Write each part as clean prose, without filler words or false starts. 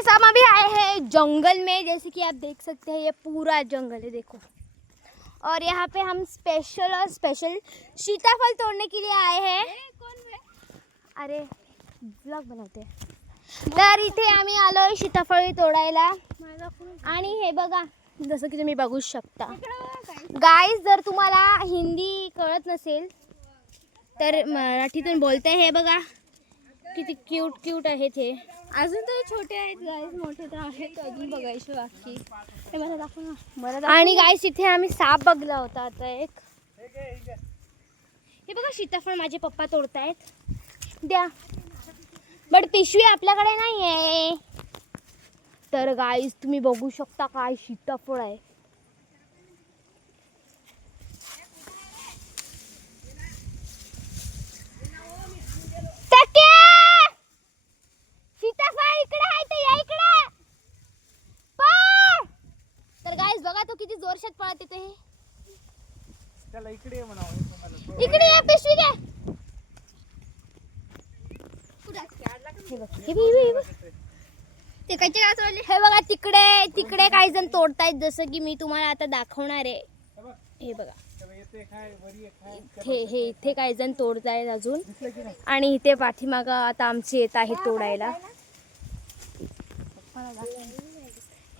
Guys हम अभी आए हैं जंगल में, जैसे कि आप देख सकते हैं ये पूरा जंगल है देखो। और यहाँ पे हम स्पेशल सीताफल तोड़ने के लिए आए हैं। अरे ब्लॉग बनवते तर इथे आम्ही आलोय सीताफळ तोडायला। आणि हे बघा जसं की तुम्ही बघू शकता गाइस, जर तुम्हाला हिंदी कळत नसेल तर मराठीतून बोलते। हे बघा किती क्यूट आहेत हे। अजून तरी छोटे आहेत गाईस, मोठे तर आहेत अजून बघायचे बाकी। हे मला दाखव ना, मला आणि गाइस इथे आम्ही साप बघला होता आता एक। हे बघा सीताफळ माझे पप्पा तोडतायत, द्या। बट पिशवी आपल्याकडे नाही आहे। तर गाइस तुम्ही बघू शकता काय सीताफळ आहे। सीताफळ इकडे आहे तर या इकडे पळ। तर गाइस बघा तो किती जोरशात पळत येतो। हे त्याला इकडे म्हणावं, इकडे या, पिशवी घे। हे बघा तिकडे काही जण तोडतायत, जसं की मी तुम्हाला आता दाखवणार आहे। हे बघा इथे काही जण तोडतायत अजून, आणि इथे पाठीमागं आता आमचे येत आहे तोडायला।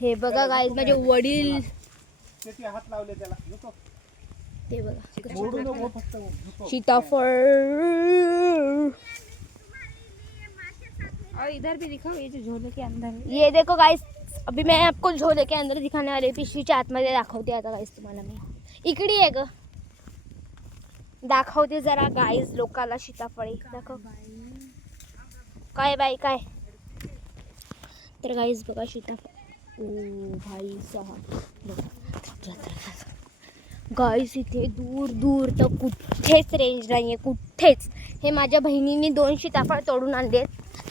हे बघा गाइस माझे वडील, हात लावले त्याला, ते बघा सीताफळ। और इधर भी दिखाओ, ये जो झोले के अंदर है। ये देखो गाइस, अभी मैं आपको झोले के अंदर दिखाने वाले, पिशवीच्या आतमध्ये दाखवते आता गाइस तुम्हाला मी। इकडे आहे ग, दाखवते जरा गाइस लोकाला सीताफळे दाखव। काय बाई काय? तर गाइस बघा सीताफळ। ओ भाई साहब गाइस इथे दूर तर कुठेच रेंज नाहीये, कुठेच। हे माझ्या बहिणीने 2 सीताफळ तोडून आणलेत।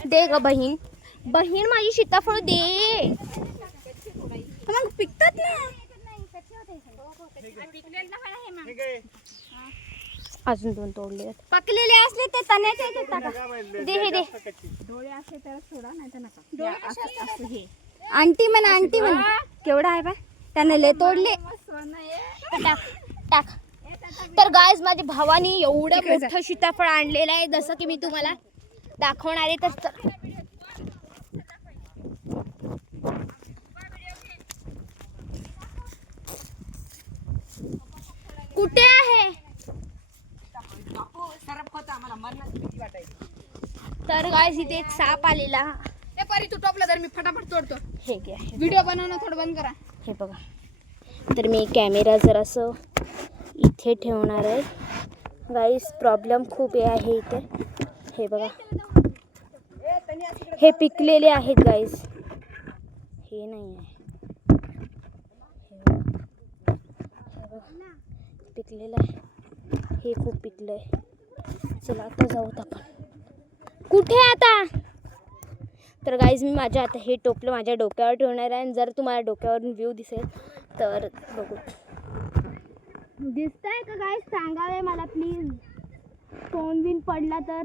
दे ग बहीण, माझी सीताफळ दे। मग पिकतात ना, अजून 2 तोडले, पकलेले असले ते तण्याचे टाका। दे हे दे, डोळे असले तर सोडा, नाही तर नका। असं हे आंटी म्हणा केवढा आहे बा, त्याने ले तोडले। टाक। तर गाइस माझ्या भावानी एवढं मोठं सीताफळ आणलेलं आहे, जसं की मी तुम्हाला दाखवणार आहे। तर कुठे आहे? तर गाइस इथे एक साप आलेला। ए परी तू टोपला तर मी फटाफट तोडतो। हे घ्या, व्हिडिओ बनवणं थोडं बंद करा। हे बघा। तर मी कॅमेरा जरासं इथे ठेवणार आहे गाइस, प्रॉब्लेम खूप आहे इथे। हे बघा हे पिकलेले आहेत गाइस, हे नाही आहे। पिकलेलं आहे, हे खूप पिकलंय। चला आता जाऊत आपण। कुठे आता? तर गाइस मी माझ्या आता हे टोपलं माझ्या डोक्यावर ठेवणार आहे, आणि जर तुम्हाला डोक्यावरून व्ह्यू दिसेल तर बघू। दिसतंय का गाइस? सांगावे मला प्लीज, फोन बिन पडला तर।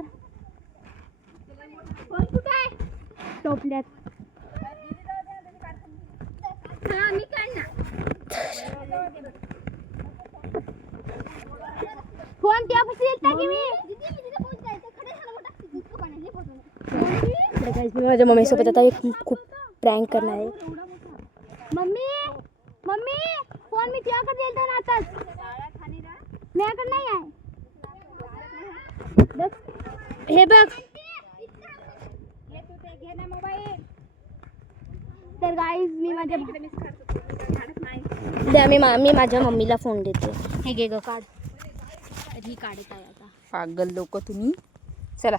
फोन कुठे आहे? टोपल्यात। मी काढ ना फोन, त्यापाशी येता की मी। गाइस मी माझ्या मम्मीसोबत आता खूप प्रँक करणार आहे। मम्मी फोन मी तुझ्याकडे दिलता ना आताच, माझ्याकडे नाही आहे। हे बघ, तर गाइस मी माझ्या मम्मीला फोन देते। हे घे ग काढ। ही काढत आहे आता। पागल लोक तुम्ही, चला।